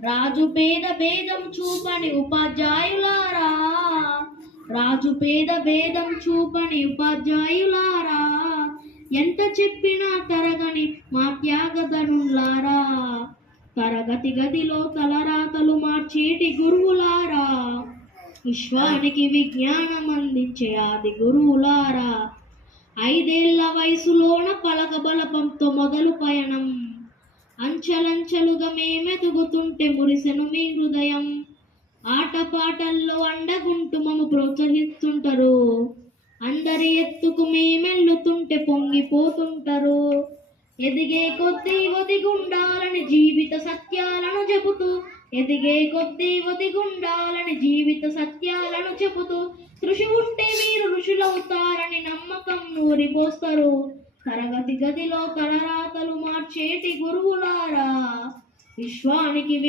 రాజు పేద భేదం చూపని ఉపాధ్యాయులారా, రాజు పేద భేదం చూపని ఉపాధ్యాయులారా, ఎంత చెప్పినా తరగని మా త్యాగధనులారా, తరగతి గదిలో తలరాతలు మార్చేటి గురువులారా, విశ్వానికి విజ్ఞానం అందించే ఆది గురువులారా, 5 ఏళ్ల వయసులోన పలక బలపంతో మొదలు పయనం, అంచలంచలుగా మేమెదుగుతుంటే మురిసెను మీ హృదయం, ఆటపాటల్లో అండగుంటూ మమ్ము ప్రోత్సహిస్తుంటారు, అందరి ఎత్తుకు మేమెల్లుతుంటే పొంగిపోతుంటారు, ఎదిగే కొద్దీ ఒదిగుండాలని జీవిత సత్యాలను చెబుతూ, ఎదిగే కొద్దీ ఒదిగుండాలని జీవిత సత్యాలను చెబుతూ, కృషి ఉంటే మీరు ఋషులవుతారని నమ్మకం నూరిపోస్తారు, తరగతి గదిలో తలరాతలు మార్చేటి గురువులారా, విశ్వానికి